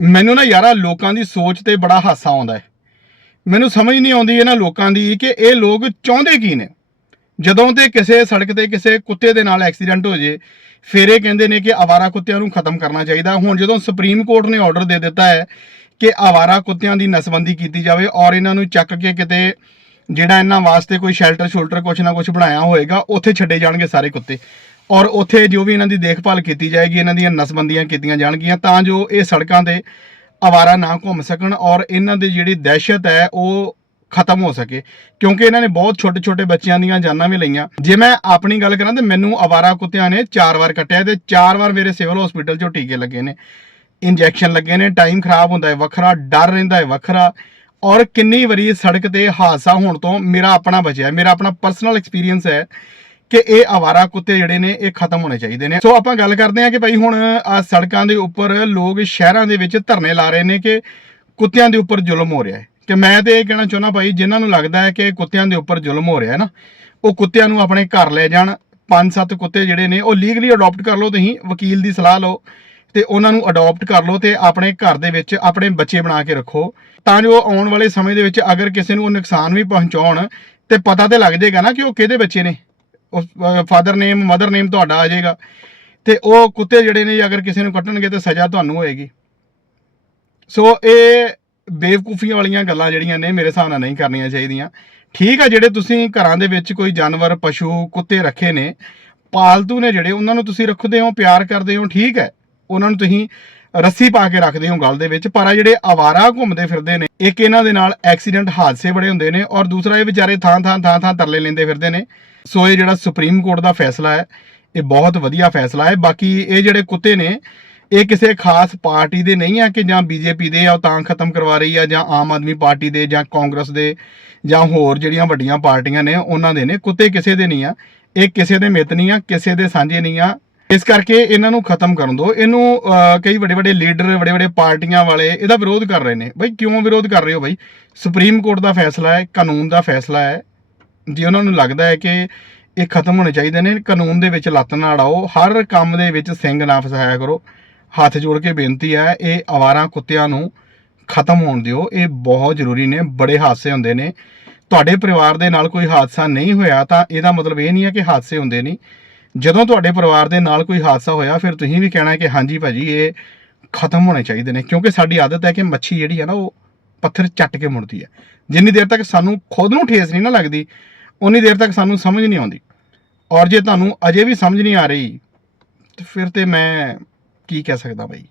ਮੈਨੂੰ ਨਾ ਯਾਰਾ ਲੋਕਾਂ ਦੀ ਸੋਚ ਤੇ ਬੜਾ ਹਾਸਾ ਆਉਂਦਾ ਹੈ। ਮੈਨੂੰ ਸਮਝ ਨਹੀਂ ਆਉਂਦੀ ਇਹਨਾਂ ਲੋਕਾਂ ਦੀ ਕਿ ਇਹ ਲੋਕ ਚਾਹੁੰਦੇ ਕੀ ਨੇ। ਜਦੋਂ ਤੇ ਕਿਸੇ ਸੜਕ ਤੇ ਕਿਸੇ ਕੁੱਤੇ ਦੇ ਨਾਲ ਐਕਸੀਡੈਂਟ ਹੋ ਜੇ, ਫਿਰ ਇਹ ਕਹਿੰਦੇ ਨੇ ਕਿ ਆਵਾਰਾ ਕੁੱਤਿਆਂ ਨੂੰ ਖਤਮ ਕਰਨਾ ਚਾਹੀਦਾ। ਹੁਣ ਜਦੋਂ ਸੁਪਰੀਮ ਕੋਰਟ ਨੇ ਆਰਡਰ ਦੇ ਦਿੱਤਾ ਹੈ ਕਿ ਆਵਾਰਾ ਕੁੱਤਿਆਂ ਦੀ ਨਸਬੰਦੀ ਕੀਤੀ ਜਾਵੇ ਔਰ ਇਹਨਾਂ ਨੂੰ ਚੱਕ ਕੇ ਕਿਤੇ ਜਿਹੜਾ ਇਹਨਾਂ ਵਾਸਤੇ ਕੋਈ ਸ਼ੈਲਟਰ ਸ਼ੋਲਟਰ ਕੁਛ ਨਾ ਕੁਛ ਬਣਾਇਆ ਹੋਏਗਾ, ਉੱਥੇ ਛੱਡੇ ਜਾਣਗੇ ਸਾਰੇ ਕੁੱਤੇ। ਔਰ ਉੱਥੇ ਜੋ ਵੀ ਇਹਨਾਂ ਦੀ ਦੇਖਭਾਲ ਕੀਤੀ ਜਾਏਗੀ, ਇਹਨਾਂ ਦੀਆਂ ਨਸਬੰਦੀਆਂ ਕੀਤੀਆਂ ਜਾਣਗੀਆਂ, ਤਾਂ ਜੋ ਇਹ ਸੜਕਾਂ ਤੇ ਆਵਾਰਾ ਨਾ ਘੁੰਮ ਸਕਣ ਔਰ ਇਹਨਾਂ ਦੀ ਜਿਹੜੀ ਦਹਿਸ਼ਤ ਹੈ, ਉਹ ਖਤਮ ਹੋ ਸਕੇ। ਕਿਉਂਕਿ ਇਹਨਾਂ ਨੇ ਬਹੁਤ ਛੋਟੇ ਛੋਟੇ ਬੱਚਿਆਂ ਦੀਆਂ ਜਾਨਾਂ ਵੀ ਲਈਆਂ। ਜੇ ਮੈਂ ਆਪਣੀ ਗੱਲ ਕਰਾਂ ਤਾਂ ਮੈਨੂੰ ਆਵਾਰਾ ਕੁੱਤਿਆਂ ਨੇ ਚਾਰ ਵਾਰ ਕੱਟਿਆ ਤੇ ਚਾਰ ਵਾਰ ਮੇਰੇ ਸਿਵਲ ਹਸਪੀਟਲ 'ਚੋਂ ਟੀਕੇ ਲੱਗੇ ਨੇ। ਇੰਜੈਕਸ਼ਨ ਲੱਗੇ ਨੇ, ਟਾਈਮ ਖਰਾਬ ਹੁੰਦਾ ਹੈ, ਵੱਖਰਾ, ਡਰ ਰਹਿੰਦਾ ਹੈ, ਵੱਖਰਾ। ਔਰ ਕਿੰਨੀ ਵਾਰੀ ਸੜਕ ਤੇ ਹਾਦਸਾ ਹੋਣ ਤੋਂ ਮੇਰਾ ਆਪਣਾ ਬਚਿਆ ਮੇਰਾ ਆਪਣਾ ਪਰਸਨਲ ਐਕਸਪੀਰੀਅੰਸ ਹੈ। ਕਿ ਇਹ ਆਵਾਰਾ ਕੁੱਤੇ ਜਿਹੜੇ ਨੇ, ਇਹ ਖਤਮ ਹੋਣੇ ਚਾਹੀਦੇ ਨੇ। ਸੋ ਆਪਾਂ ਗੱਲ ਕਰਦੇ ਹਾਂ ਕਿ ਭਾਈ ਹੁਣ ਆ ਸੜਕਾਂ ਦੇ ਉੱਪਰ ਲੋਕ ਸ਼ਹਿਰਾਂ ਦੇ ਵਿੱਚ ਧਰਨੇ ਲਾ ਰਹੇ ਨੇ ਕਿ ਕੁੱਤਿਆਂ ਦੇ ਉੱਪਰ ਜ਼ੁਲਮ ਹੋ ਰਿਹਾ ਹੈ। ਕਿ ਮੈਂ ਤੇ ਇਹ ਕਹਿਣਾ ਚਾਹੁੰਦਾ ਭਾਈ, ਜਿਨ੍ਹਾਂ ਨੂੰ ਲੱਗਦਾ ਹੈ ਕਿ ਕੁੱਤਿਆਂ ਦੇ ਉੱਪਰ ਜ਼ੁਲਮ ਹੋ ਰਿਹਾ ਹੈ ਨਾ, ਉਹ ਕੁੱਤਿਆਂ ਨੂੰ ਆਪਣੇ ਘਰ ਲੈ ਜਾਣ। ਪੰਜ ਸੱਤ ਕੁੱਤੇ ਜਿਹੜੇ ਨੇ, ਉਹ ਲੀਗਲੀ ਅਡਾਪਟ ਕਰ ਲਓ ਤੁਸੀਂ, ਵਕੀਲ ਦੀ ਸਲਾਹ ਲਓ ਤੇ ਉਹਨਾਂ ਨੂੰ ਅਡਾਪਟ ਕਰ ਲਓ ਤੇ ਆਪਣੇ ਘਰ ਦੇ ਵਿੱਚ ਆਪਣੇ ਬੱਚੇ ਬਣਾ ਕੇ ਰੱਖੋ। ਤਾਂ ਜੋ ਆਉਣ ਵਾਲੇ ਸਮੇਂ ਦੇ ਵਿੱਚ ਅਗਰ ਕਿਸੇ ਨੂੰ ਨੁਕਸਾਨ ਵੀ ਪਹੁੰਚਾਉਣ ਤੇ ਪਤਾ ਤੇ ਲੱਗ ਜਾਏਗਾ ਨਾ ਕਿ ਉਹ ਕਿਹਦੇ ਬੱਚੇ ਨੇ। ਫਾਦਰ ਨੇਮ ਮਦਰ ਨੇਮ ਤੁਹਾਡਾ ਆ ਜਾਏਗਾ। ਤੇ ਉਹ ਕੁੱਤੇ ਜਿਹੜੇ ਨੇ, ਅਗਰ ਕਿਸੇ ਨੂੰ ਕੱਟਣਗੇ ਤੇ ਸਜ਼ਾ ਤੁਹਾਨੂੰ ਹੋਏਗੀ। ਸੋ ਇਹ ਬੇਵਕੂਫੀਆਂ ਵਾਲੀਆਂ ਗੱਲਾਂ ਜਿਹੜੀਆਂ ਨੇ, ਮੇਰੇ ਹਿਸਾਬ ਨਾਲ ਨਹੀਂ ਕਰਨੀਆਂ ਚਾਹੀਦੀਆਂ। ਠੀਕ ਆ, ਜਿਹੜੇ ਤੁਸੀਂ ਘਰਾਂ ਦੇ ਵਿੱਚ ਕੋਈ ਜਾਨਵਰ, ਪਸ਼ੂ, ਕੁੱਤੇ ਰੱਖੇ ਨੇ, ਪਾਲਤੂ ਨੇ ਜਿਹੜੇ, ਉਹਨਾਂ ਨੂੰ ਤੁਸੀਂ ਰੱਖਦੇ ਹੋ, ਪਿਆਰ ਕਰਦੇ ਹੋ, ਠੀਕ ਹੈ। ਉਹਨਾਂ ਨੂੰ ਤੁਸੀਂ ਰੱਸੀ ਪਾ ਕੇ ਰੱਖਦੇ ਹੋ ਗਲ ਦੇ ਵਿੱਚ, ਪਰ ਆ ਜਿਹੜੇ ਆਵਾਰਾ ਘੁੰਮਦੇ ਫਿਰਦੇ ਨੇ, ਇੱਕ ਇਹਨਾਂ ਦੇ ਨਾਲ ਐਕਸੀਡੈਂਟ ਹਾਦਸੇ ਬੜੇ ਹੁੰਦੇ ਨੇ ਔਰ ਦੂਸਰਾ ਇਹ ਵਿਚਾਰੇ ਥਾਂ ਥਾਂ ਥਾਂ ਥਾਂ ਤਰਲੇ ਲੈਂਦੇ ਫਿਰਦੇ ਨੇ। ਸੋ ਇਹ ਜਿਹੜਾ ਸੁਪਰੀਮ ਕੋਰਟ ਦਾ ਫੈਸਲਾ ਹੈ, ਇਹ ਬਹੁਤ ਵਧੀਆ ਫੈਸਲਾ ਹੈ। ਬਾਕੀ ਇਹ ਜਿਹੜੇ ਕੁੱਤੇ ਨੇ, ਇਹ ਕਿਸੇ ਖਾਸ ਪਾਰਟੀ ਦੇ ਨਹੀਂ ਆ ਕਿ ਜਾਂ ਬੀਜੇਪੀ ਦੇ ਆ, ਉਹ ਤਾਂ ਖਤਮ ਕਰਵਾ ਰਹੀ ਆ ਜਾਂ ਆਮ ਆਦਮੀ ਪਾਰਟੀ ਦੇ ਜਾਂ ਕਾਂਗਰਸ ਦੇ ਜਾਂ ਹੋਰ ਜਿਹੜੀਆਂ ਵੱਡੀਆਂ ਪਾਰਟੀਆਂ ਨੇ, ਉਹਨਾਂ ਦੇ ਨੇ। ਕੁੱਤੇ ਕਿਸੇ ਦੇ ਨਹੀਂ ਆ, ਇਹ ਕਿਸੇ ਦੇ ਮਿੱਤ ਨਹੀਂ ਆ, ਕਿਸੇ ਦੇ ਸਾਂਝੇ ਨਹੀਂ ਆ। ਇਸ ਕਰਕੇ ਇਹਨਾਂ ਨੂੰ ਖਤਮ ਕਰਨ ਦਿਓ ਇਹਨੂੰ ਕਈ ਵੱਡੇ ਵੱਡੇ ਲੀਡਰ ਵੱਡੇ ਵੱਡੇ ਪਾਰਟੀਆਂ ਵਾਲੇ ਇਹਦਾ ਵਿਰੋਧ ਕਰ ਰਹੇ ਨੇ। ਬਈ, ਕਿਉਂ ਵਿਰੋਧ ਕਰ ਰਹੇ ਹੋ ਬਈ? ਸੁਪਰੀਮ ਕੋਰਟ ਦਾ ਫੈਸਲਾ ਹੈ, ਕਾਨੂੰਨ ਦਾ ਫੈਸਲਾ ਹੈ। ਜੇ ਉਹਨਾਂ ਨੂੰ ਲੱਗਦਾ ਹੈ ਕਿ ਇਹ ਖਤਮ ਹੋਣੇ ਚਾਹੀਦੇ ਨੇ, ਕਾਨੂੰਨ ਦੇ ਵਿੱਚ ਲੱਤ ਨਾ ਅੜਾਓ, ਹਰ ਕੰਮ ਦੇ ਵਿੱਚ ਸਿੰਘ ਨਾ ਫਸਾਇਆ ਕਰੋ। ਹੱਥ ਜੋੜ ਕੇ ਬੇਨਤੀ ਹੈ, ਇਹ ਆਵਾਰਾ ਕੁੱਤਿਆਂ ਨੂੰ ਖਤਮ ਹੋਣ ਦਿਓ। ਇਹ ਬਹੁਤ ਜ਼ਰੂਰੀ ਨੇ, ਬੜੇ ਹਾਦਸੇ ਹੁੰਦੇ ਨੇ। ਤੁਹਾਡੇ ਪਰਿਵਾਰ ਦੇ ਨਾਲ ਕੋਈ ਹਾਦਸਾ ਨਹੀਂ ਹੋਇਆ ਤਾਂ ਇਹਦਾ ਮਤਲਬ ਇਹ ਨਹੀਂ ਹੈ ਕਿ ਹਾਦਸੇ ਹੁੰਦੇ ਨਹੀਂ। ਜਦੋਂ ਤੁਹਾਡੇ ਪਰਿਵਾਰ ਦੇ ਨਾਲ ਕੋਈ ਹਾਦਸਾ ਹੋਇਆ, ਫਿਰ ਤੁਸੀਂ ਵੀ ਕਹਿਣਾ ਕਿ ਹਾਂਜੀ ਭਾਜੀ, ਇਹ ਖਤਮ ਹੋਣੇ ਚਾਹੀਦੇ ਨੇ, ਕਿਉਂਕਿ ਸਾਡੀ ਆਦਤ ਹੈ ਕਿ ਮੱਛੀ ਜਿਹੜੀ ਹੈ ਨਾ, ਉਹ ਪੱਥਰ ਚੱਟ ਕੇ ਮੁੜਦੀ ਹੈ। ਜਿੰਨੀ ਦੇਰ ਤੱਕ ਸਾਨੂੰ ਖੁਦ ਨੂੰ ਠੇਸ ਨਹੀਂ ਨਾ ਲੱਗਦੀ ਉਨੀ ਦੇਰ ਤੱਕ ਸਾਨੂੰ ਸਮਝ ਨਹੀਂ ਆਉਂਦੀ। ਔਰ ਜੇ ਤੁਹਾਨੂੰ ਅਜੇ ਵੀ ਸਮਝ ਨਹੀਂ ਆ ਰਹੀ, ਤੇ ਫਿਰ ਤੇ ਮੈਂ ਕੀ ਕਹਿ ਸਕਦਾ ਬਾਈ